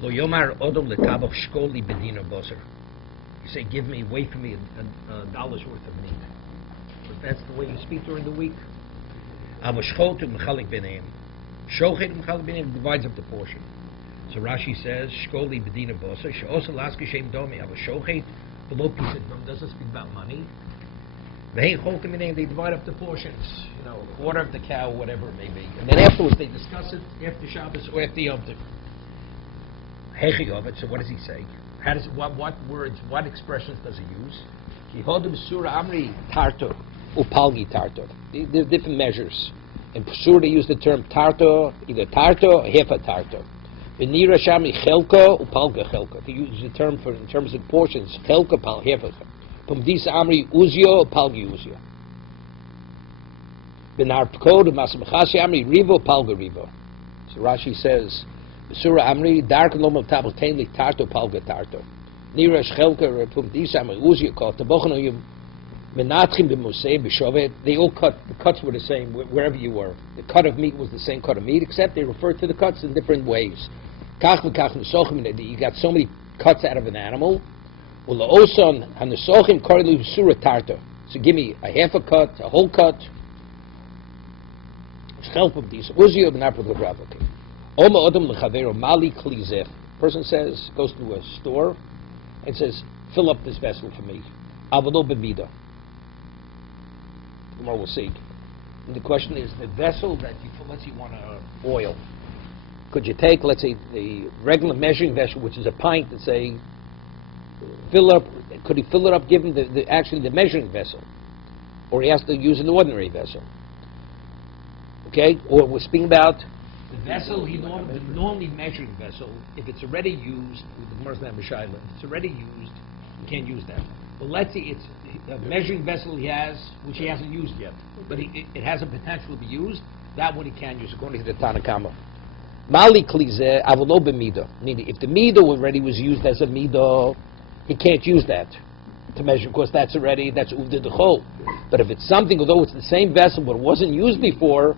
Lo yomar odom letabach shkoli bedina boser. You say, give me, wait for me a dollar's worth of meat. But that's the way you speak during the week. Avashchot mechalik b'neim. Shochet mechalik b'neim divides up the portion. So Rashi says, shkoli bedina boser. She'osa laski shem domi. Avashochet below piece of doesn't speak about money. They divide up the portions, a quarter of the cow, whatever it may be. And then afterwards they discuss it after Shabbos or after Yom Tov. So what does he say? What words, what expressions does he use? There's different measures. In Surah they use the term tarto, either tarto or hefa tarto. Benira shami chelko upalga chelko. They use the term in terms of portions, chelko pal hefa. From this Amri Uzio, Palgi Uzio. Benarpko, Masamachasi Amri Rivo, Palga Rivo. So Rashi says, Surah Amri, Dark Lom of Tabel Tainli Tarto, Palga Tarto. Nira Schelker, from this Amri Uzio, called Tabochanoyum, Menatchim Bimuse, Bishovet. They all cut, the cuts were the same wherever you were. The cut of meat was the same cut of meat, except they referred to the cuts in different ways. You got so many cuts out of an animal. So give me a half a cut, a whole cut. Person says, goes to a store and says, fill up this vessel for me. Tomorrow we'll see. And the question is, the vessel that you fill, let's say you want oil. Could you take, let's say, the regular measuring vessel, which is a pint, and say, fill up, could he fill it up given actually the measuring vessel? Or he has to use an ordinary vessel? Okay? Or we're speaking about the vessel, the normally measuring vessel, if it's already used, with the Gemara's name, if it's already used, you can't use that. But let's say it's a measuring vessel he has, which he hasn't used yet, but it has a potential to be used, that one he can use, according to the Tanakama. Mali klize avolo b'mido. Meaning, if the mido already was used as a mido, he can't use that to measure, because that's uvda d'chol. But if it's something, although it's the same vessel, but it wasn't used before,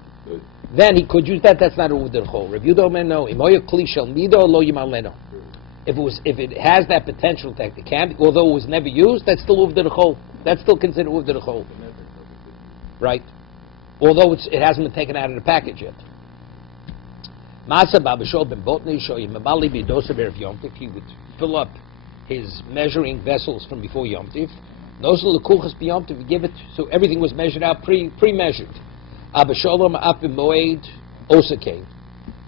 then he could use that. That's not uvda d'chol. Rav Yehuda Omer no. Imoya kli shel mido lo yimaleno. If it has that potential that it can, although it was never used, that's still uvda d'chol. That's still considered uvda d'chol. Right? Although it hasn't been taken out of the package yet. Masa babashol ben botnei shoyim mabali bidosa b'erev Yom Tov. He would fill up his measuring vessels from before Yom Tiv. Nosel lekuchas b'Yom Tiv, give it, so everything was measured out, pre-measured. Abba Sholom ap b'moed osakei.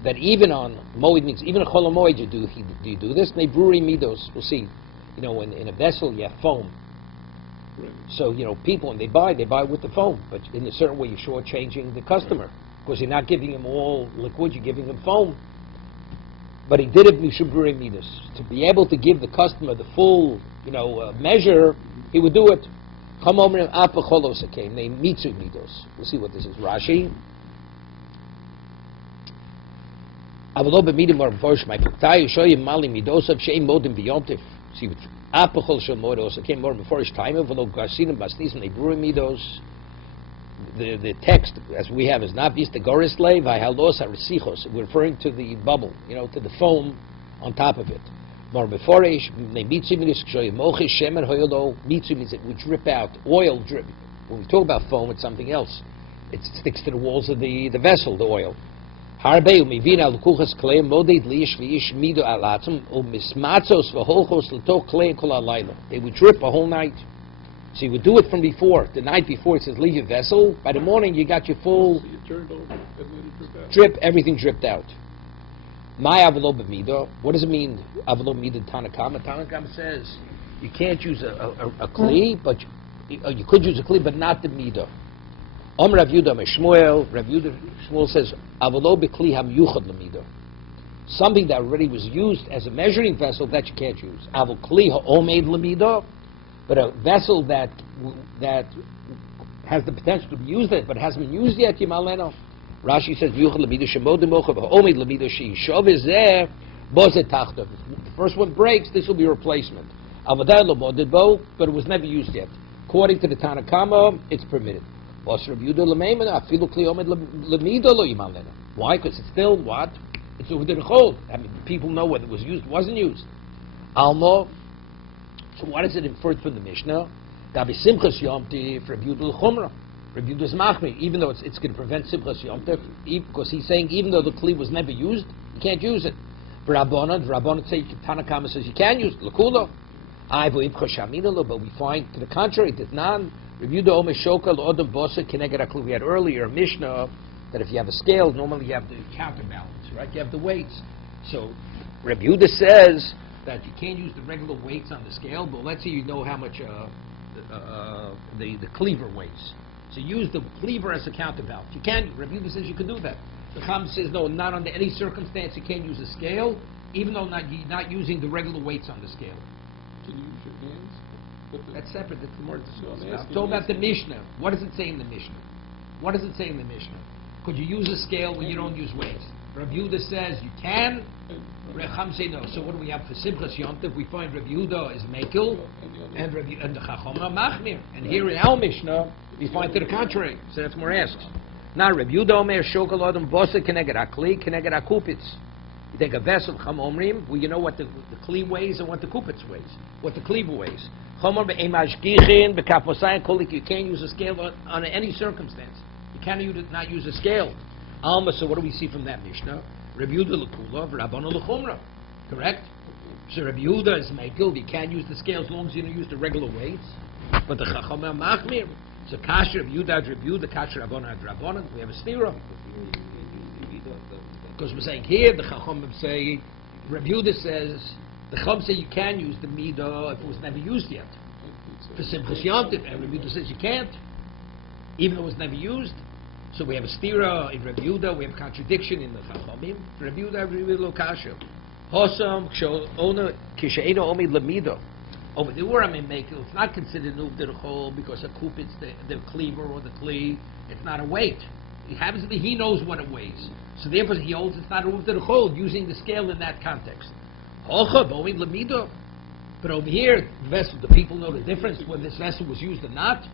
That even on moed means, even a chol moed do you do this? Nebruri midos, we'll see. In a vessel you have foam. So, people, when they buy with the foam, but in a certain way you're shortchanging the customer, because you're not giving him all liquid, you're giving him foam. But he did it mishubrei midas, to be able to give the customer the full, measure. He would do it. Come over and apacholos came. They mitzu midos. We'll see what this is. Rashi. Avlo b'midim or b'forsh my k'tayu show you mali midos of sheim modim b'yomtiv. See what apachol shel modos came more b'forsh time of v'lo garsinim basnis and they brew midos. The text, as we have, is not vista goris lei v'halos harisichos. We're referring to the bubble, to the foam on top of it. More beforeish, they mitzu midas show you mochish shemen hoyolo. Mitzu means it would drip out, oil drip. When we talk about foam, it's something else. It sticks to the walls of the vessel, the oil. Harbe umivina lukuchas klei moded liish v'iish mido alatzim umismatzos v'holchos l'tok klei kol alayla. They would drip a whole night. So you would do it from before. The night before it says leave your vessel. By the morning you got your full drip, everything dripped out. My avelo b'mido. What does it mean? Avelo b'mido Tanakama. Tanakama says you can't use a kli, but you could use a kli, but not the mido. Rav Yehuda Shmuel. Rav Yehuda Shmuel says avelo b'kli ham yuchad l'mido. Something that already was used as a measuring vessel that you can't use. Avol kli ha'omed l'mido. But a vessel that has the potential to be used, but hasn't been used yet, Yimaleno. Rashi says, the first one breaks, this will be a replacement. But it was never used yet. According to the Tanakama, it's permitted. Why? Because it's still what? It's over the chol. I mean, people know whether it was used, wasn't used. Almo. So what is it inferred from the Mishnah? Dabi simchas yom tif reviewed l'chumra. Reviewed is machmir, even though it's going to prevent simchas yom tif, because he's saying even though the kli was never used, you can't use it. For Rabbanah say Tanakama says you can use it. L'kulo. But we find to the contrary that nan reviewed the omer shoka l'odam bosa kineged akli. We had earlier a Mishnah that if you have a scale, normally you have the counterbalance, right? You have the weights. So Rabbi Yehuda says that you can't use the regular weights on the scale, but let's say you know how much the cleaver weighs. So use the cleaver as a counterbalance. You can. Rabbi Yehuda says you can do that. The Cham says no, not under any circumstance you can't use a scale, even though you're not using the regular weights on the scale. Can you use your hands? That's separate. That's more. I'm talking about the Mishnah. What does it say in the Mishnah? What does it say in the Mishnah? Could you use a scale when you don't use weights? Rabbi Yehuda says you can. Cham say no. So what do we have for Simchas Yom Tov? We find Rabbi Yehuda is Mekel, and the Chacham are Machmir. And here in our Mishnah, we find to the contrary. So that's more asks. Now Rabbi Yehuda Omer Shokal Adam Bosa Keneged Akli Keneged Akupitz. You take a vessel Cham Omrim, well you know what the kli weighs and what the kupitz weighs, what the cleaver weighs. Chomar be'emashgichin be'kaposayin kolik. You can't use a scale on any circumstance. You can't not use a scale. Alma. So what do we see from that Mishnah? Rabbi Yehuda l'kula, Rabbana l'chumra. Correct. So Rabbi Yehuda is mekel. You can't use the scale as long as you don't use the regular weights. But the Chacham are machmir. So kasher Rabbi Yehuda ad Rabbi Yehuda, kasher Rabbana ad Rabbana. We have a stira. Because we're saying here, the Chacham say, Rabbi Yehuda says, the Chacham say you can use the midah if it was never used yet. For Simchas Yom Tov, and Rabbi Yehuda says you can't, even though it was never used. So we have a stira in Rabbi Yehuda, we have a contradiction in the Chachamim. For Rabbi Yehuda, Rabbi Yehuda lo kasher. Hosam kisheino omid lemidah. Over the Uram in Mekel, it's not considered nuv derechol because a kupitz, the cleaver or the kli, it's not a weight. It happens to be he knows what it weighs. So therefore he holds it's not a nuv derechol using the scale in that context. Hochab omid lemidah. But over here, the people know the difference whether this vessel was used or not.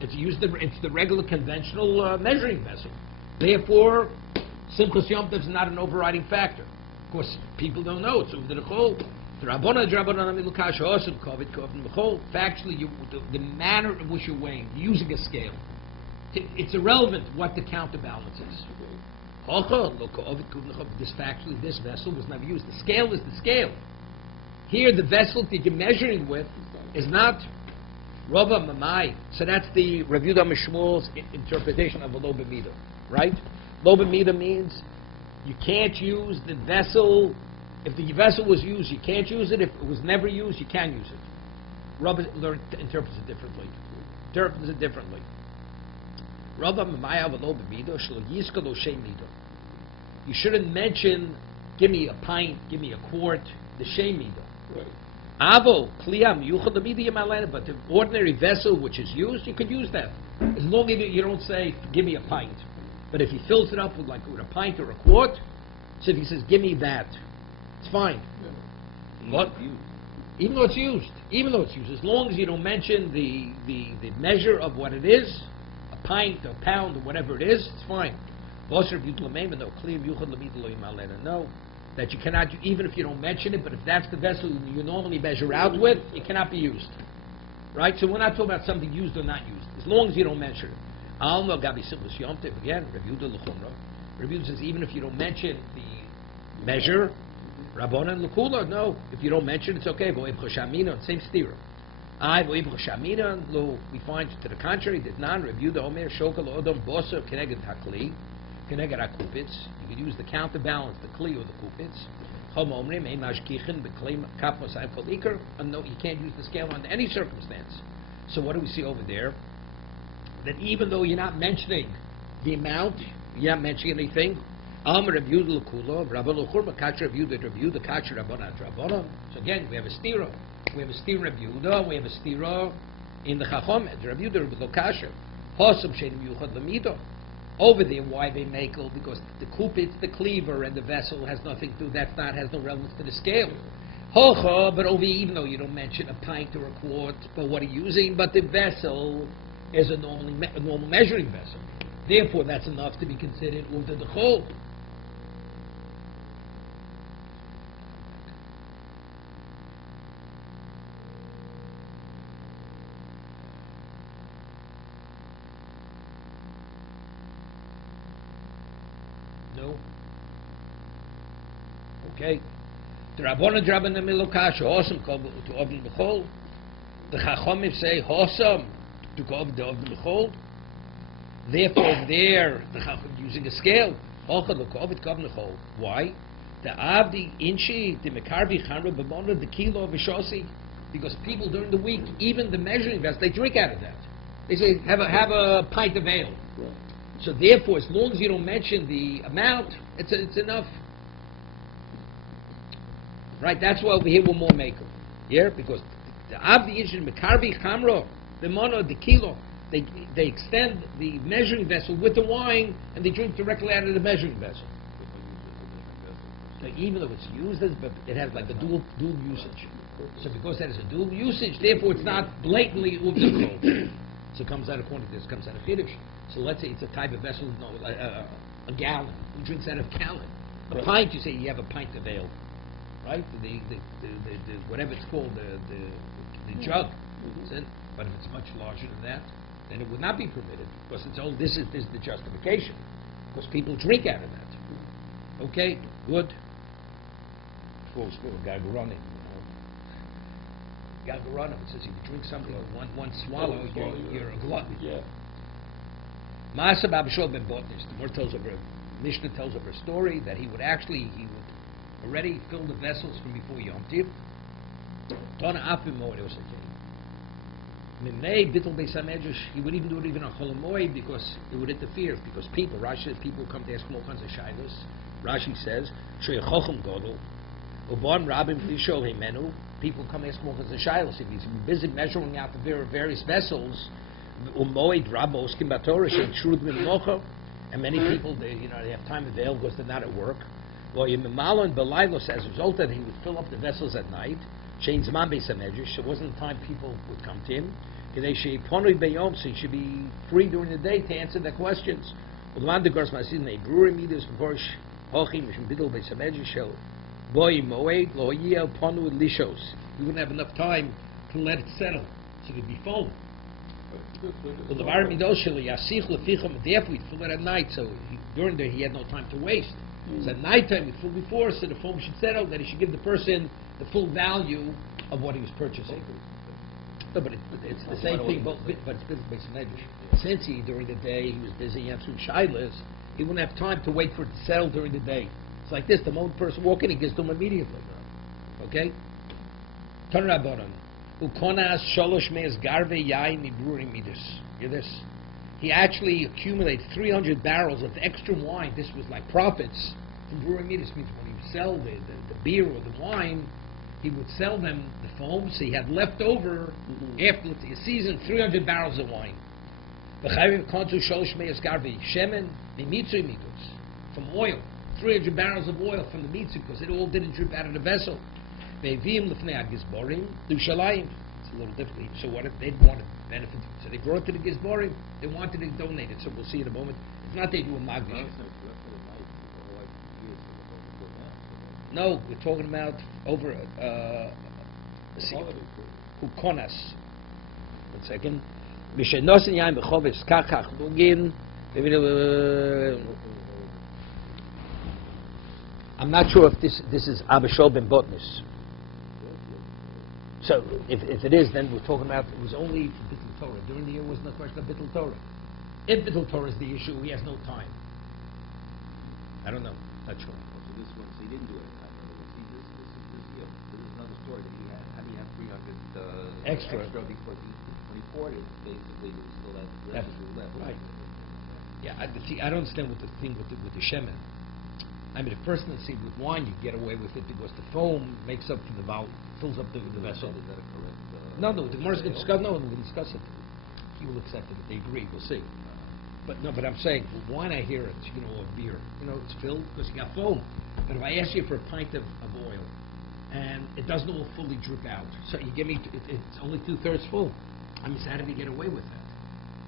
It's the regular conventional measuring vessel. Therefore, Simchas Yom Tov is not an overriding factor. Of course, people don't know. It's over the Chol. Factually, the manner in which you're weighing, using a scale, it's irrelevant what the counterbalance is. This vessel was never used. The scale is the scale. Here, the vessel that you're measuring with is not Rava Mamai. So that's the Rav Yehuda Mishmuel's interpretation of a lo b'midah, right? Lo b'midah means you can't use the vessel. If the vessel was used, you can't use it. If it was never used, you can use it. Rava interprets it differently. Rava Mamai of a lo b'midah shlo yiska lo shem midah. You shouldn't mention, give me a pint, give me a quart, the shem midah. Right. Avo, kliyam, yuchad l'midah yamalena, but the ordinary vessel which is used, you could use that. As long as you don't say, give me a pint. But if he fills it up with a pint or a quart, so if he says, give me that, it's fine. Yeah. What? Even though it's used. As long as you don't mention the measure of what it is, a pint, a pound, or whatever it is, it's fine. No, that you cannot, even if you don't mention it, but if that's the vessel you normally measure out with, it cannot be used. Right? So we're not talking about something used or not used, as long as you don't mention it. Alma Gabi Simchas Yom Tov, again, Rabbi Yehuda l'chumra. Rabbi Yehuda says, even if you don't mention the measure, Rabbanan l'kula, no, if you don't mention it, it's okay. Same stira. We find to the contrary, that non Rabbi Yehuda Omer Shokal Odom Bosa Keneged Hakli. You can use the counterbalance, the kli or the kupitz. And no, you can't use the scale under any circumstance. So what do we see over there? That even though you're not mentioning the amount, you're not mentioning anything. So again, we have a stira. We have a stira Rabbi Yehuda. We have a stira in the Chacham. Rabbi Yehuda Rabbi Kasher. Over there, why they make it? Because the kupitz, the cleaver, and the vessel has nothing to do. Has no relevance to the scale. But over here, even though you don't mention a pint or a quart, but what are you using? But the vessel is a normal measuring vessel. Therefore, that's enough to be considered under the chol. Okay? The Rabbana Drabban Milokash, Hosam to Ovin Bechol. The Chachomim say Hosam to go over the Ovin Bechol. Therefore, there, the Chachom using a scale. Why? The Avdi Inchi, the Mekarvi Chanra B'Mona, the Kilo V'Shosi. Because people during the week, even the measuring vessel, they drink out of that. They say, have a pint of ale. Right. So therefore, as long as you don't mention the amount, it's enough. Right? That's why over here we're more maker. Yeah? Because the Avdi Inchi, the Mekarvi Chanra B'Mona, the Kilo, they extend the measuring vessel with the wine, and they drink directly out of the measuring vessel. So even though it's used as, but it has like a dual usage. So because that is a dual usage, therefore it's not blatantly utzikol. So it comes out of quantity. This comes out of Kiddush. So let's say it's a type of vessel, a gallon. Who drinks out of a gallon? A pint, you say you have a pint of ale, right? The whatever it's called, the jug. But if it's much larger than that, then it would not be permitted, because it's all this is the justification, because people drink out of that. Okay, good. Full spill of Gagaronim. Gagaronim, it says if you drink something with one swallow, you're a glutton. Yeah. Maaseh Abishol ben Botnish, the Mishnah tells of a story that he would already fill the vessels from before Yom Tiv. Tona Afimor, it was a he would even do it even on Cholamoid because it would interfere. Because people come to ask all kinds of shilas. Rashi says, people come to ask all kinds of shilas. If he's busy measuring out the various vessels, and many people, they have time available because they're not at work. As a result, that he would fill up the vessels at night. It wasn't the time people would come to him. So he should be free during the day to answer their questions. He wouldn't have enough time to let it settle, so it'd be full. Therefore he'd fill it at night, so during the day he had no time to waste. So at night time he'd fill before, so the foam should settle, that he should give the person the full value of what he was purchasing. No, but it's the same thing, but it's based on Medrash. Since during the day, he was busy answering shilas, he wouldn't have time to wait for it to settle during the day. It's like this, the moment the person walks in, he gets to him immediately. Okay? Ton Rabbanon. Ukonas sholosh me'ez garve yain mibrurim midas. Hear this? He actually accumulated 300 barrels of extra wine. This was like profits from brurim midas. Means when you sell the beer or the wine, he would sell them the foam, so he had left over after a season 300 barrels of wine. From oil, 300 barrels of oil from the mitzvah, because it all didn't drip out of the vessel. It's a little different. So what if they wanted benefit? So they brought it to the Gizborim. They wanted to donate it. So we'll see in a moment. It's not they do a magnish. No, we're talking about over Hukonas. 1 second. I'm not sure if this is Abishol ben Botnis. So if it is, then we're talking about it was only for Bittul Torah. During the year was no question of Bittul Torah. If Bittul Torah is the issue, he has no time. I don't know. Not sure. So this one, so he didn't do it. This is another story that he had. How do you have 300 extra because when he poured it, basically there was still that residue left. Right. Yeah. I don't understand what the thing with the shemen. I mean, the person that see with wine, you get away with it because the foam makes up for the volume, fills up the vessel. Is that a correct? No, the Gemara's going to discuss. No, we'll discuss it. He will accept it if they agree. We'll see. But I'm saying with wine, I hear it's or beer. It's filled because you got foam. But if I ask you for a pint of oil, and it doesn't all fully drip out, so you give me it's only 2/3 full. I mean, so how did he get away with that?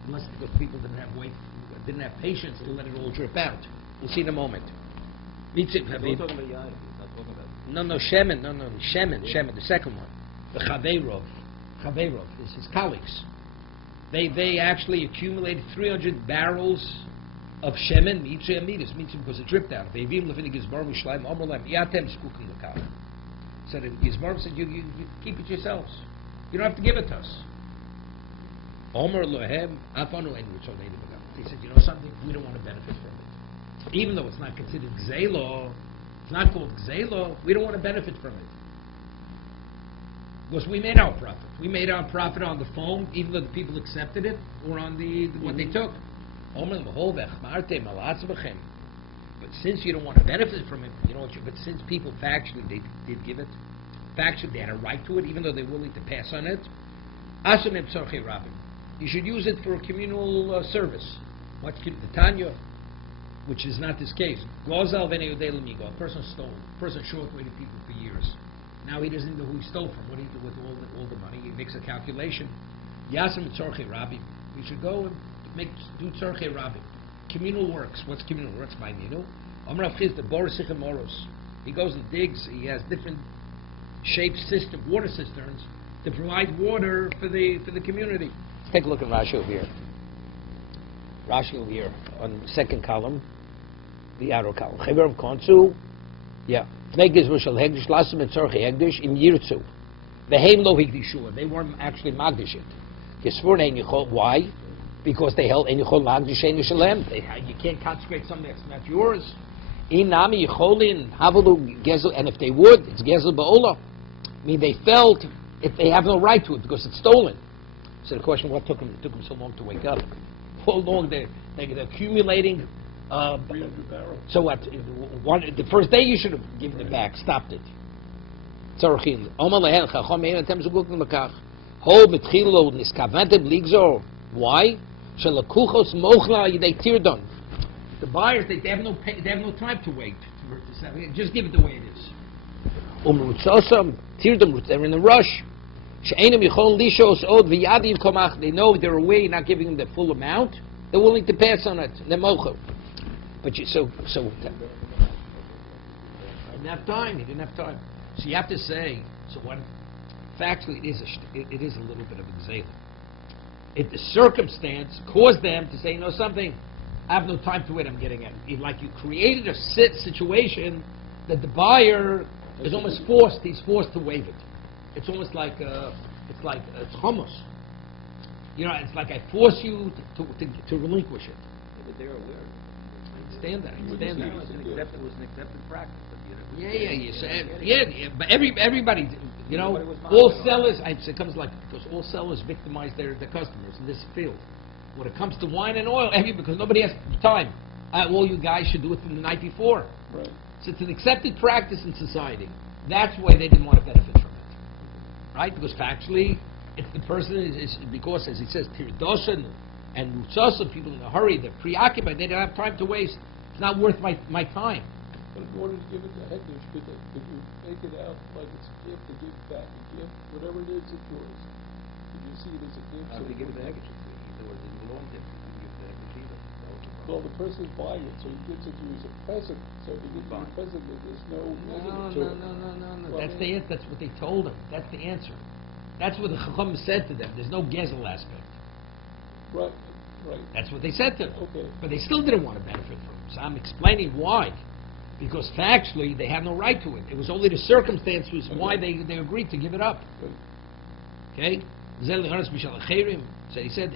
Unless because people didn't have patience to let it all drip out. We'll see in a moment. He's not talking about Yain. He's not talking about. No, Shemen, the second one. The Chaverov is his colleagues. They actually accumulated 300 barrels of shemen mitzvah midas, mitzvah because it dripped out. Ve'evim lefini gizbar v'shleim omerlem yatem skukim l'kal. So the gizbar said, you keep it yourselves. You don't have to give it to us. Omer lohem afanu en ritzonei l'bagam. He said, you know something? We don't want to benefit from it. Even though it's not considered gzelo, it's not called gzelo, we don't want to benefit from it. Because we made our profit. We made our profit on the phone, even though the people accepted it, or on what they took. But since you don't want to benefit from it, you know what? But since people factually they did give it, factually they had a right to it, even though they're willing to pass on it. You should use it for a communal service. What's the Tanya, which is not this case. A person stole. A person short-weighted people for years. Now he doesn't know who he stole from. What do you do with all the money? He makes a calculation. Yasim tzorchei rabbi. We should go and do tzorchei rabbi. Communal works. What's communal works? By Ninu. Amrav Chiz the Borisich and Moros. He goes and digs. He has different shaped water cisterns to provide water for the community. Let's take a look at Rashi over here. Rashi over here on the second column, the arrow column. Chaver of Konsu. Yeah. They weren't actually magdish it. Why? Because they held you can't consecrate something that's not yours. And if they would, it's gezel ba'ola. I mean, they felt if they have no right to it because it's stolen. So the question: what took them so long to wake up? How long they're accumulating? So what? The first day you should have given it back, stopped it. Why? The buyers they have no time to wait. Just give it the way it is. They're in a rush. They know they're away, not giving them the full amount. They're willing to pass on it. But he didn't have time. So you have to say. So what? Factually, it is a little bit of a gzela. If the circumstance caused them to say, you know something, I have no time to wait. I'm getting it. Like you created a situation that the buyer is almost forced. He's forced to waive it. It's almost like it's hummus. You know, it's like I force you to relinquish it. But they're aware. I understand that. It was an accepted practice. But everybody, you know, all sellers. It comes like because all sellers victimize their customers in this field. When it comes to wine and oil, because nobody has time. All you guys should do it from the night before. Right. So it's an accepted practice in society. That's why they didn't want to benefit from it, right? Because factually, if the person is because, as he says, tirdosan and rutzasa, people in a hurry, they're preoccupied. They don't have time to waste. It's not worth my time. But in order to give it to Hegdish, if you make it out like it's a gift, to give back a gift, whatever it is, it's yours. If you see it as a gift, How do they give it to Hegdish? It didn't belong to him. He didn't give it to Hegdish either. well, the person's buying it, so he gives it to you as a present. So if he gives you a present, there's no negative to it. No. Well, That's the answer. That's what they told him. That's the answer. That's what the Chacham said to them. There's no gezel aspect. Right. That's what they said to them. Okay. But they still didn't want to benefit from it. So I'm explaining why. Because factually, they had no right to it. It was only the circumstances why they agreed to give it up. Okay? So he said,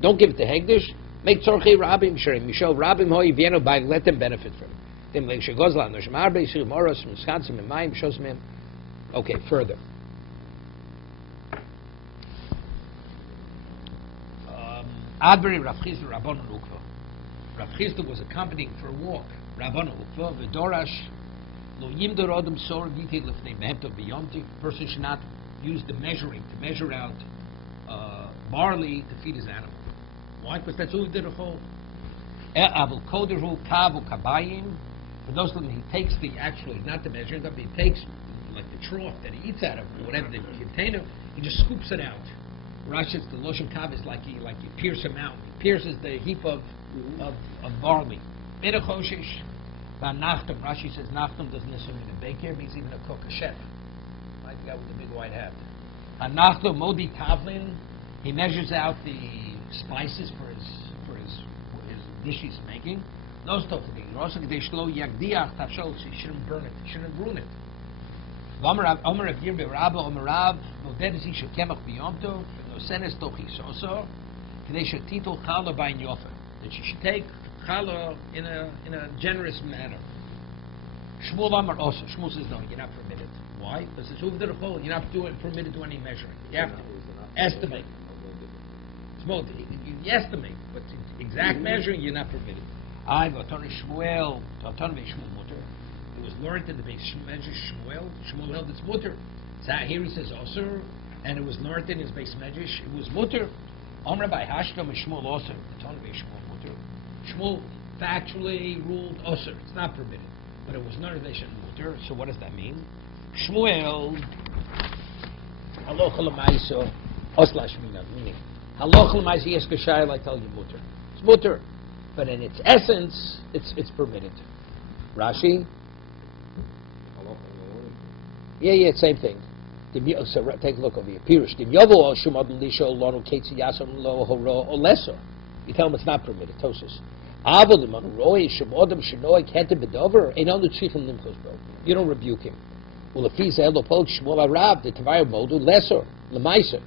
don't give it to Hegdish. Make tzorchei rabim shirim. Mishal rabim hoi vienno by let them benefit from it. Okay, further. Adberi Rav Chisda Rabbanu Ukva. Rav Chisda was accompanying for a walk. Rabbanu Ukva v'dorash lo yimdor odom sor v'yitei lefnei mehemto b'yomti. Person should not use the measuring to measure out barley to feed his animal. Why? Because that's all he did a whole. Abul koderu kavu kabayim. For those of them, he takes the actually not the measuring cup. He takes like the trough that he eats out of, whatever the container. He just scoops it out. Rashi's the lotion kav is like you pierce him out. He pierces the heap of barley. Berachoshish, nachtam. Rashi says nachtam doesn't necessarily mean a baker. It means even a cook, a chef. Right, the guy with the big white hat. Anachto Modi Tavlin, he measures out the spices for his dish he's making. No stuff to be. Also, they shlo yagdiach tafshol. So he shouldn't burn it. He shouldn't ruin it. Omer Rav Yirbe Rabba Omer Rav Nodedes Isha Kemach Biyomto No Senes Tochi Soso Kadei Shatito Challah Bain Yofer, that she should take challah in a generous manner. Shmuel Amar also. Shmuel says no, you're not permitted. Why? Because it's over the whole. You're not permitted to do any measuring. You have to estimate. Small, you estimate, but exact measuring you're not permitted. I Vaton Shmuel Mutter. It was learned in the base measure Shmuel. Shmuel held its mutter. So here he says Osir, and it was learned in his base measure. It was mutter. Amr by Hashtam and Shmuel Osir. The Ton of Shmuel mutter. Shmuel factually ruled Osir. It's not permitted, but it was learned in mutter. So what does that mean? Shmuel Halocha L'Maiso Osla Shmina, meaning Halocha L'Maiso Yes Kashayel, I tell you mutter. It's mutter, but in its essence, it's permitted. Rashi. Yeah, same thing. So take a look over here. Pirush. You tell him it's not permitted. Tosus. You don't rebuke him. Well, if he's the Tavayr Modu lesser, Lemaisa.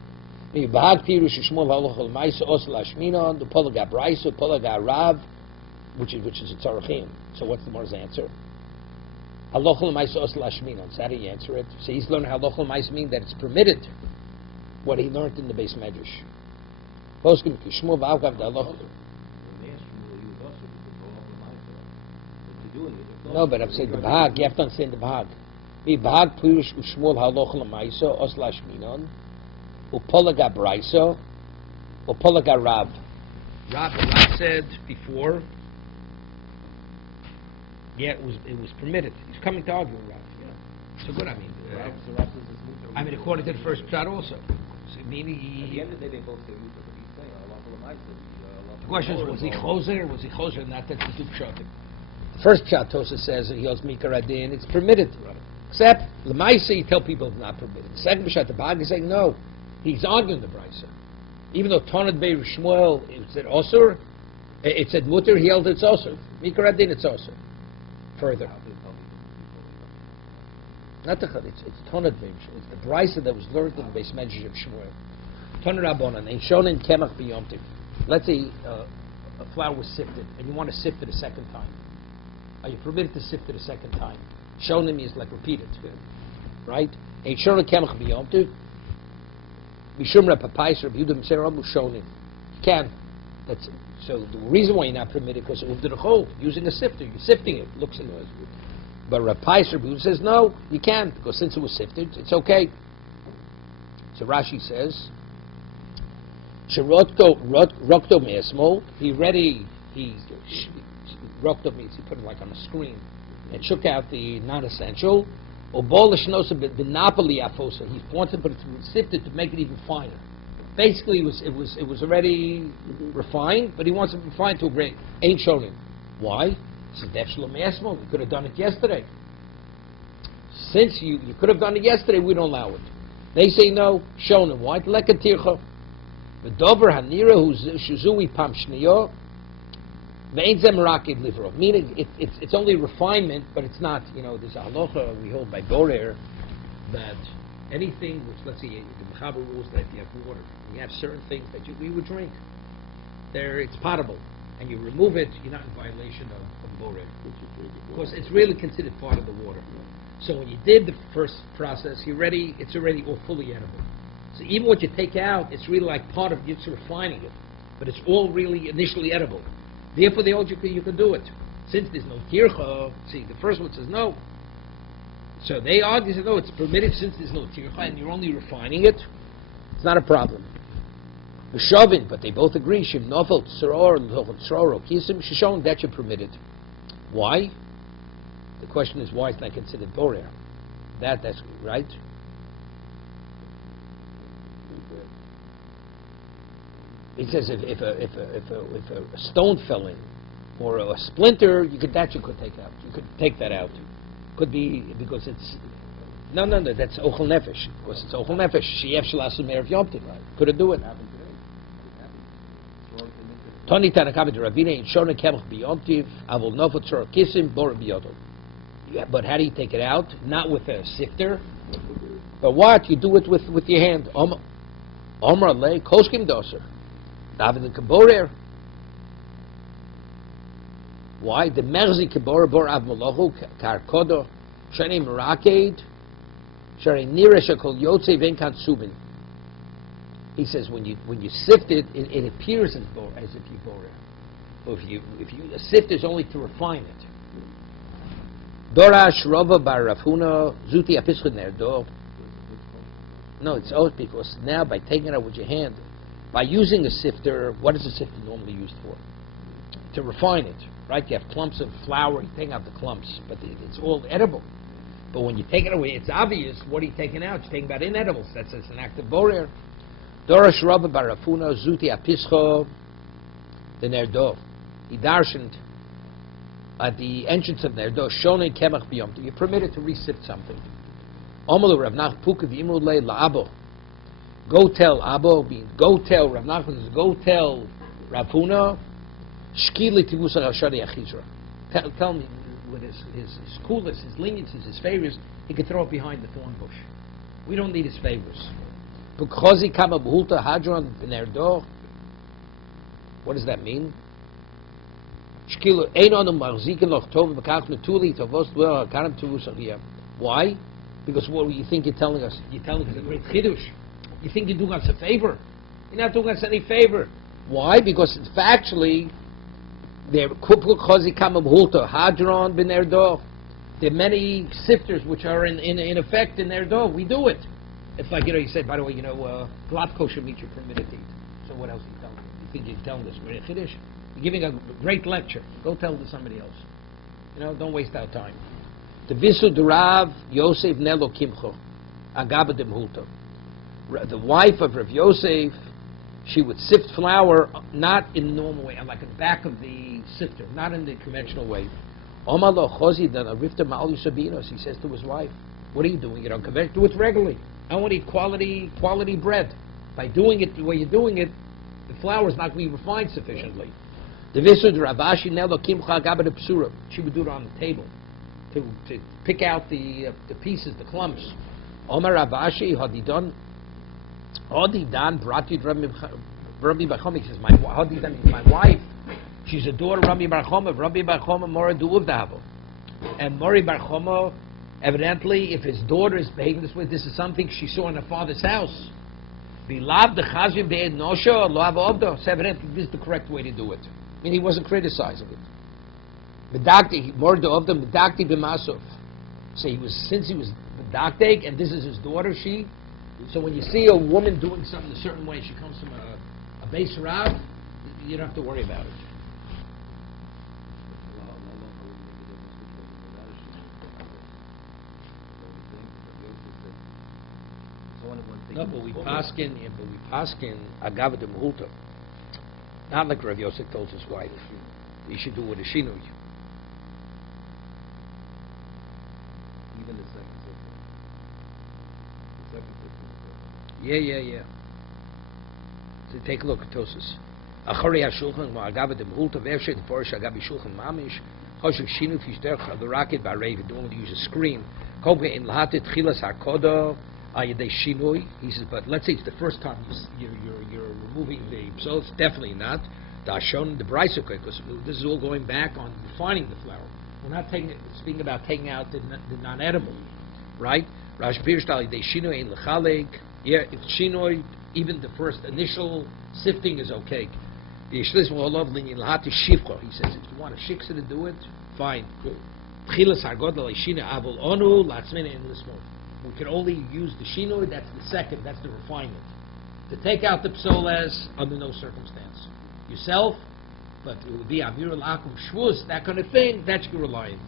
Bahag Pirush Shmuel Haloch Lemaisa Os Lashminon, the Polagab Raisa, Polagab Rav, which is a Tzarachim. So what's the Mor's answer? Haloch Lemaisa Os Lashminon. Is that how you answer it? So he's learning Haloch Lemaisa mean that it's permitted. What he learned in the base medrash. Poskim Shmuel Vavgav Haloch. No, but I'm saying the Bahag. You have to understand the Bahag. Bahag Pirush Shmuel Haloch Lemaisa Os Lashminon. Upolaga Braiso, Upolaga Rav. Rav said before, it was permitted. He's coming to argue with Rav. So good, according to the first pshat also. So meaning at the end of the day, they both say mutar, but he's saying the question is, was he choser or was he choser? Not that's the two pshatim. The first pshat Tosa says he yos mikar adin. It's permitted, except l'maisa you tell people it's not permitted. The second pshat the Bag is saying no. He's arguing the brisa. Even though Tanad Bei Shmuel it said osur, it said mutter, he held it's osur. Mikar adin it's osur. Further. Not the it's Tanad Bei Shmuel. It's the brisa that was learned in the base measure of Shmuel. Tanad Rabbanan ain't shown in Kemach B'Yomtiv. Let's say a flour was sifted and you want to sift it a second time. Are you permitted to sift it a second time? Shonen means like repeat it, right? Ain't shown in Kemach B'Yomtiv. Mishum Rapapais or Yehuda Mitzeramu Shonin. Can. That's it. So the reason why you're not permitted because of the whole using a sifter, you're sifting it. Looks like it. But Rapapais or Yehuda says no, you can because since it was sifted, it's okay. So Rashi says, Sherotko Rokto Me'esmo. He Rokto means he put it like on a screen and shook out the non-essential. He wanted to put it sifted to make it even finer. Basically, it was already refined, but he wants it refined to a grade. Ain't shown him. Why? You could have done it yesterday. Since you could have done it yesterday, we don't allow it. They say no. Shown him. Why? Lekatircha. The dover hanira who's shuzui pam shniyo. Meaning it's only refinement, but it's not, there's a halacha we hold by Borer that anything which, let's say, the Mechaber rules that if you have water, you have certain things that we would drink, it's potable, and you remove it, you're not in violation of Borer. Because it's really considered part of the water. So when you did the first process, it's already all fully edible. So even what you take out, it's really like part of it's refining it, but it's all really initially edible. Therefore, they hold you can do it. Since there's no tircha, see, the first one says no. So they argue, say, no, it's permitted since there's no tircha, and you're only refining it. It's not a problem. Shovin, but they both agree. Shim novel tzoror tzoror kisim shishon that you're permitted. Why? The question is why it's not considered borer. That's right. He says if a stone fell in or a splinter, you could take out. You could take that out. Could be because it's No, that's Ochel Nefesh. Of course, it's Ochel Nefesh. Sheyev Shalasu Me'erev Yom Tov. Couldn't do it. What happened today? It happened. So it's Toni Tanakama to Ravina in Shona Kemach B'Yom Tov. Avol Nofot Tzor Kisim Bor B'Yodol. Yeah, but how do you take it out? Not with a sifter. But what? You do it with your hand. Omar Le Koskim Doser. David the Kaborer. Why? The Merzi Kaborer Bor Av Molochu Karkodo Shani Meraked Shari Nira Shakol Yotze Venkan Subin. He says when you sift it, it appears as if you borer. But if you sift is only to refine it. Dorash Rova Bar Rafuna Zuti Apischud Nerdo. No, it's oath because now by taking it out with your hand, by using a sifter, what is a sifter normally used for? To refine it, right? You have clumps of flour, you take out the clumps, but it's all edible. But when you take it away, it's obvious what are you taking out? You're taking out inedibles. That's an act of borer. Dorash Rabba Barafuna Zuti Apischo the Nerdo. He darshaned at the entrance of Nerdo, Shone Kemach Biyom. You're permitted to resift something. Omalu Rav Nach Puka V'imrulei La'abo. Go tell Abo, go tell Rav Nachman, go tell Ravuna, Shkili Tivusa Rashadi Achizra. Tell me with his coolness, his leniencies, his favors, he could throw it behind the thorn bush. We don't need his favors. Bukhozi Kama Buhulta Hadron B'nerdo. What does that mean? Shkilu Einonu Marzikin Loch Tov B'kach Netuli Tovos Dwell HaKaram Tivusa Riyah. Why? Because what do you think you're telling us? You're telling us a great chidush. You think you're doing us a favor? You're not doing us any favor. Why? Because it's factually there are many sifters which are in effect in their dough. We do it. It's like, you said, by the way, glatt kosher meat you're permitted to eat. So what else are you telling me? You think you're telling us great chiddush? You're giving a great lecture. Go tell it to somebody else. Don't waste our time. The Visu Durav Yosef Nelo Kimcho Agabadem Hulto. The wife of Rav Yosef, she would sift flour not in the normal way, like at the back of the sifter, not in the conventional way. Omalo Chosi then Arifta Ma'al Yusabinos. He says to his wife, "What are you doing? Do it regularly. I want to eat quality bread. By doing it the way you're doing it, the flour is not being refined sufficiently." The Visud Ravashi Nelo Kimcha Agabad Psura. She would do it on the table. To pick out the pieces, the clumps. Omar Ravashi Hadidan Hadidan Brati Rabbi Bachom. He says, my wife, she's a daughter of Rabbi Barchoma. Rabbi Barchoma Mora Du'uv Davo. And Mori Barchoma, evidently, if his daughter is behaving this way, this is something she saw in her father's house. Bilav the Chazim Be'ed Nosho Loav Obdo. So evidently, this is the correct way to do it. I mean, he wasn't criticizing it. Medakti, more of them, Medakti b'masov. So since he was Medaktik, and this is his daughter, so when you see a woman doing something a certain way, she comes from a base Rav, you don't have to worry about it. No, but we paskin agava de muhulta. Not like Rav Yosef told his wife. You should do with a shinui. Even the second system. Yeah. So take a look at Tosus. Achari hashulchan ma'agava de muhulta v'efshe the porish agavi shulchan mamish choshev shinu fishderch the rocket by Rav. Don't want to use a screen. Kobe in lahatet chilas hakodo ayadei shinui. He says, but let's say it's the first time you're removing the. So it's definitely not. Dashon the brayso because this is all going back on refining the flour. We're not speaking about taking out the non-edible, right? Rash Pirstali de shinoi in lechalek. Yeah, if shinoi, even the first initial sifting is okay. The Yishlis Molov Linyan Lahati Shivko. He says if you want a shiksa to do it, fine. Chilas Hargod Shina Avol Onu Latzmina in Lismor. We can only use the shinoi. That's the second. That's the refinement. To take out the psolas under no circumstance. Yourself, but it would be Amir Lakum Shvuz, that kind of thing, that's your reliant.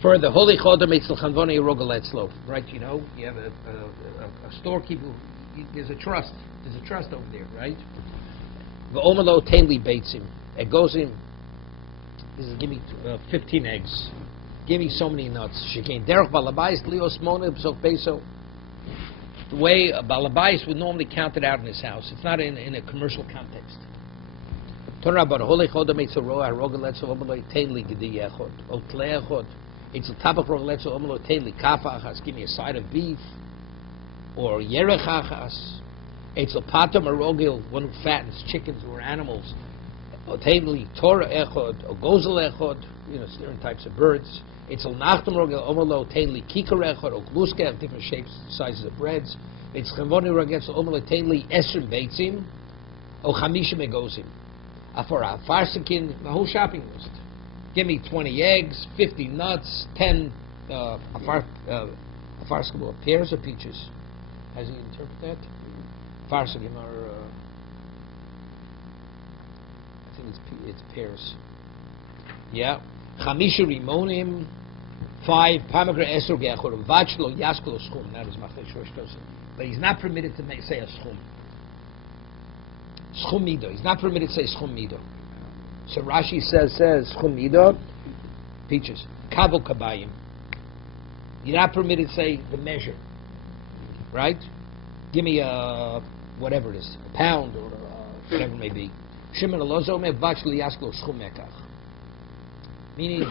For the Holy Chodam Eitzel Chanvoni Rogaletzlo, right? You have a storekeeper, there's a trust over there, right? V'omalo Tainli Beitzim, it goes in, he says, give me 15 eggs. Give me so many nuts. Shekain derech balabais lios mona b'sok beso. The way a balabais would normally count it out in his house. It's not in a commercial context. Turn about a holy chodam eitz a roa haroga letzo omelo teili gedi echod o tle echod. It's a tabak roga letzo omelo teili kafa achas. Give me a side of beef or yerech achas. It's a patam arogil, one who fattens chickens or animals. O teili torah echod o gozel echod. Different types of birds. It's al nachtem rogel omelo teili kikar echod o gluska of different shapes, sizes of breads. It's chavoni rogel omelo teili esrim beitzim o chamishim egozim. For a farsikin, the whole shopping list. Give me 20 eggs, 50 nuts, 10 a pears or peaches. How does he interpret that? Farsikin are, I think it's pears. Yeah. Chamisha rimonim, 5 pomegranate esor gechorim vachlo yasklo schum. That is machlek shlosh. But he's not permitted to say a schum. Schum mido. He's not permitted to say schum mido. So Rashi says schum mido, peaches. Kavo kabayim. You're not permitted to say the measure. Right? Give me whatever it is, a pound or whatever it may be. Shimon alozo me vachlo yasklo schum ekach. Meaning,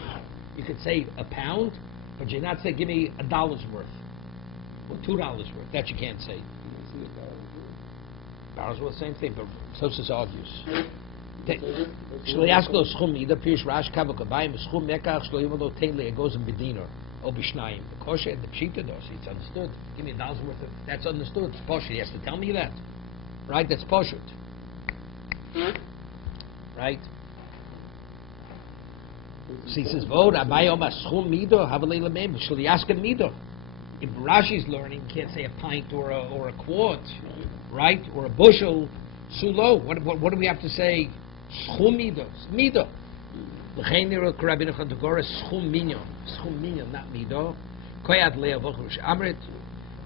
you could say a pound, but you're not saying, give me $1 worth, or $2 worth. That you can't say. $1 worth, same thing, but Tosfos argues. Shloyasklo schum ida pirush rash kavok abayim schum mekach shloyimolo teili it goes in bediner or bishnayim. The kosher and the pshita does. It's understood. Give me $1 worth of. That's understood. It's poshut. He has to tell me that, right? That's poshut, right? So he says, "Vod abayom aschum mido havalei lamem shliyaska mido." If Rashi's learning, you can't say a pint or a quart, right? Or a bushel. Sulo. What do we have to say? Schum mido. Mido. L'chein niro karabinu chantagora schum minyon. Schum minyon, not mido. Koyad le'avochush amrit.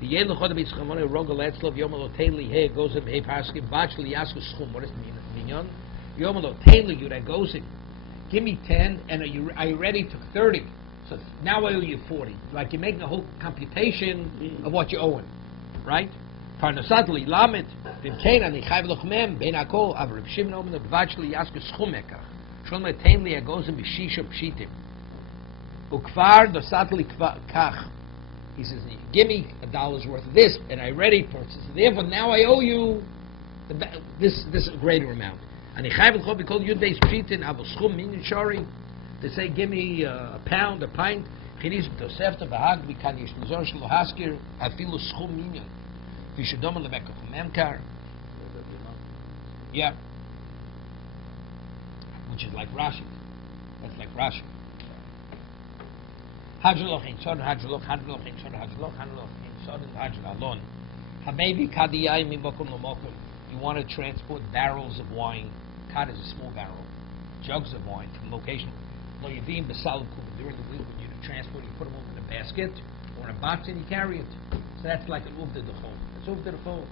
The yel l'chodam yitzchamone rogel etzlov yomalo teili he goes in he paskim bach liyasku schum. What is minyon? Yomalo teili yura goes in. Give me 10, and are you ready? Took 30. So now I owe you 40. Like you're making a whole computation of what you're owing, right? Parnasatli lamet b'mkein ani chayv lochmem ben akol av Reb Shimon omen b'vachli yasku schum ekach shon metein li agozim b'shisha pshitim ukvar dosatli kach. He says, give me $1 worth of this, and I already purchased it. Therefore, now I owe you this greater amount. And they say, give me a pound, a pint. Yeah. Which is like Rashi. That's like Rashi. You want to transport barrels of wine. Kad is a small barrel. Jugs of wine from location. During the week when you transport, you put them over in a basket or in a box and you carry it. So that's like an uvda d'chol. It's uvda d'chol.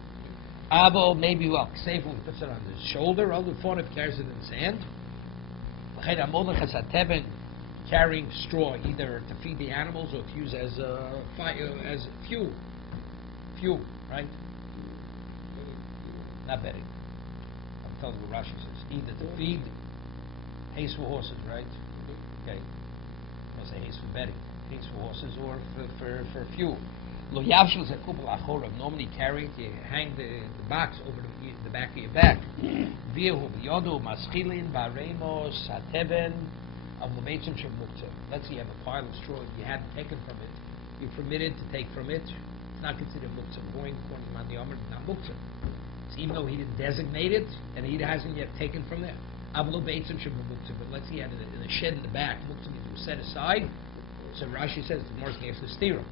Abo, maybe, Sefer puts it on his shoulder. Other phone if he carries it in his hand. Carrying straw, either to feed the animals or to use as as fuel. Fuel, right? Not bedding. I'm telling you what Rashi says. Either to feed haste for horses, right? Okay. I'll say haste for bedding. Haste for horses or for fuel. Lo yavshel is a kupal achorav. Normally carry it, you hang the box over the back of your back. V'yehu v'yodu maschilin ba'reimos hateben of l'meitzim shem muktzah. Let's say you have a pile of straw you hadn't taken from it. You're permitted to take from it. It's not considered muktzah. According to Mandi Omer, it's not muktzah. So even though he didn't designate it, and he hasn't yet taken from there. Avlo beitzim shem muktzah. But let's say he had it in a shed in the back. Muktzah means it was set aside. So Rashi says the Morris gives the stira.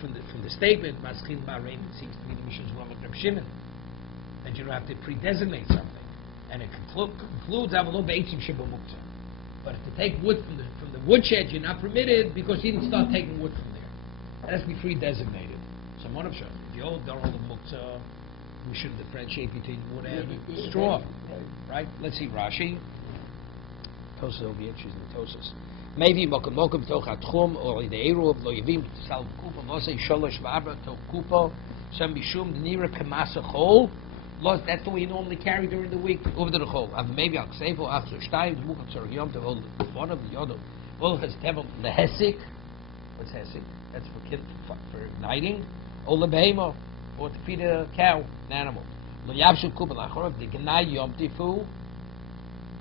From the statement, Maschil Ba'Reim, it seems to be the Mishnah's wrong with Reb Shimon. That you don't have to pre-designate something. And it concludes, Avalo Beitzim Sheba Muktzah. But if to take wood from the woodshed, you're not permitted because you didn't start taking wood from there. It has to be pre-designated. So one of them, if you hold the Muktzah, we should differentiate between wood and straw. Right? Let's see Rashi. Tosis will be interesting. Tosis. Maybe mokum toch atchum or the eru of lo yivim sal kupa lo say sholosh v'abra to kupa shem bishum nira kamasa chol. That's the way you normally carry during the week over to the chol. Maybe al ksefo after shtayim the mukam tzor yom to hold one of the yodo. All has tevel the hesik. What's hesik? That's for igniting. Or the behemo or to feed a cow, an animal. Lo yavshu kupa lachorov the gnai yom tifu.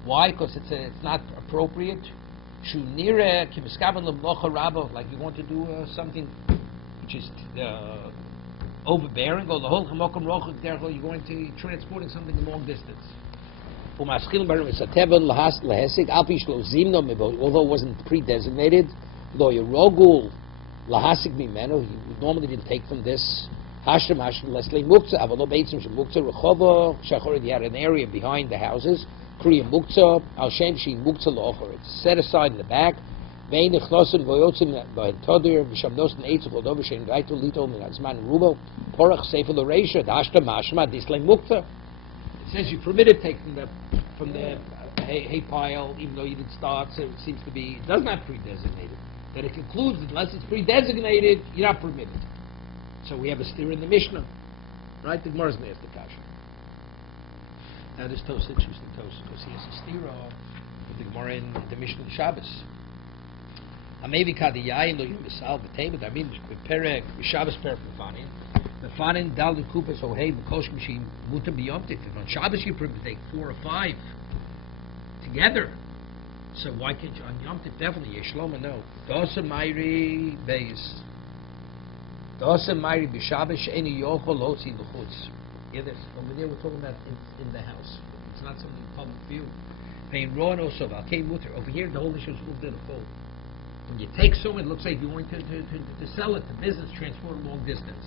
Why? Because it's not appropriate. Shu nira kimiskavan lemlocha rabba, like you want to do something which is overbearing, or the whole chamokum rochuk derechol, you're going to transporting something a long distance. Although it wasn't pre-designated, lo yerogul lahasik mimenu, you normally didn't take from this. Hashram leslei muktzah, avalo beitzim shemuktzah rechova shachor. You had an area behind the houses. Kriya muktzah al shem shein muktzah lo'ocher. It's set aside in the back. Vein nechnosim voyotzim ba'todir v'shamnosim eitzuk odover shein gaitu lito min azman rubo porach sefer l'reisha dashta mashma dislei muktzah. It says you permitted taking from the hay pile, even though you didn't start. So it seems to be, it does not pre-designate it. That it concludes that unless it's pre-designated, you're not permitted. So we have a steer in the Mishnah, right? The Gemara is going to ask the kasha. Now this toast is interesting toast because he has a steer with the Gemara in the Mishnah in Shabbos. Maybe kadiyayin lo yumisal v'teimet. I mean, perek Shabbos perek mefanin. Mefanin dal the kupas ohei b'kosh machine muta biyomtiv. If on Shabbos you permit take 4 or 5 together, so why can't you on Yom Tov? Definitely Yeshloma no. Dosa Mayri Beis. Dosa Mayri b'Shabbos she'eni yochol losi l'chutz. Yeah, this over there we're talking about in the house. It's not something in public view. Paying raw and also valkei mutter. Over here the whole issue is moved in a full. When you take someone, it looks like you're going to sell it to business, transport a long distance.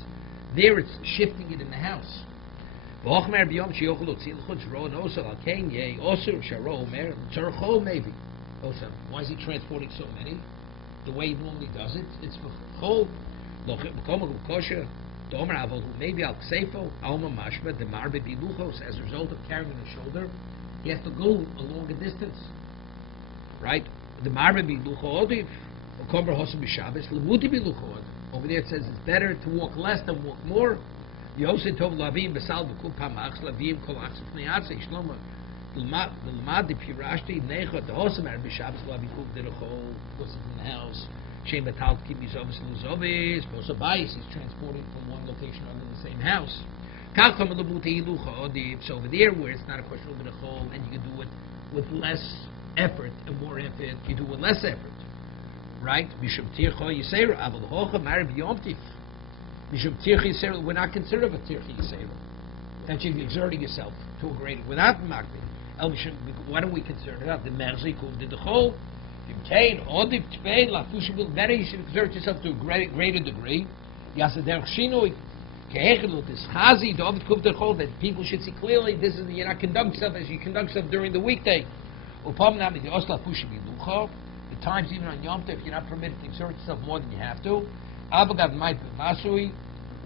There it's shifting it in the house. Maybe. Why is he transporting so many? The way he normally does it, it's for chol. Maybe al ksefo alma mashma the marbe biluchos, as a result of carrying on his shoulder, he has to go a longer distance, right? The marbe bilucho odiv, or komber hosam b'Shabbos lemuti bilucho. Over there it says it's better to walk less than walk more. Yosin tov lavim besal b'kul pamachs lavim kol achsuf ne'atzei shlomo. L'mad de pirashti nechot the hosam er b'Shabbos lavim derechol because it's in the house. Shem betal kibizovis luzovis. Posabais is transported from one location to the same house. Kalcham lemuti lucho odiv. So over there where it's not a question of derechol and you can do it with less effort and more effort, you do with less effort. Right? Mishum tircha yisera, aval hocha marib yomtiv. Mishum tircha yisera, we're not considered a tircha yisera. That you're exerting yourself to a greater, without makbid. El mishum, what do we consider that? The merzi kuv did the chol. Imtain, odiv tvein, lafushim will better, you should exert yourself to a greater degree. Yasa derech shinoi, kehechel this chazi, dovid kuv the chol, that people should see clearly, this is, you're not conduct yourself as you conduct yourself during the weekday. Upam nami the osla fushim yilucha. The times even on Yom Tov, you're not permitted to exert yourself more than you have to. Avagav might be masui,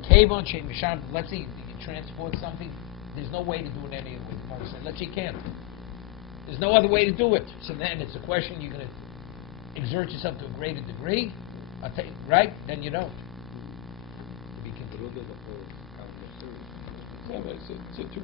kevon shein misham. Let's say you transport something. There's no way to do it any other way. Let's say you can't. There's no other way to do it. So then it's a question you're going to exert yourself to a greater degree, right? Then you don't. To be considered a whole counter series. No, it's a two.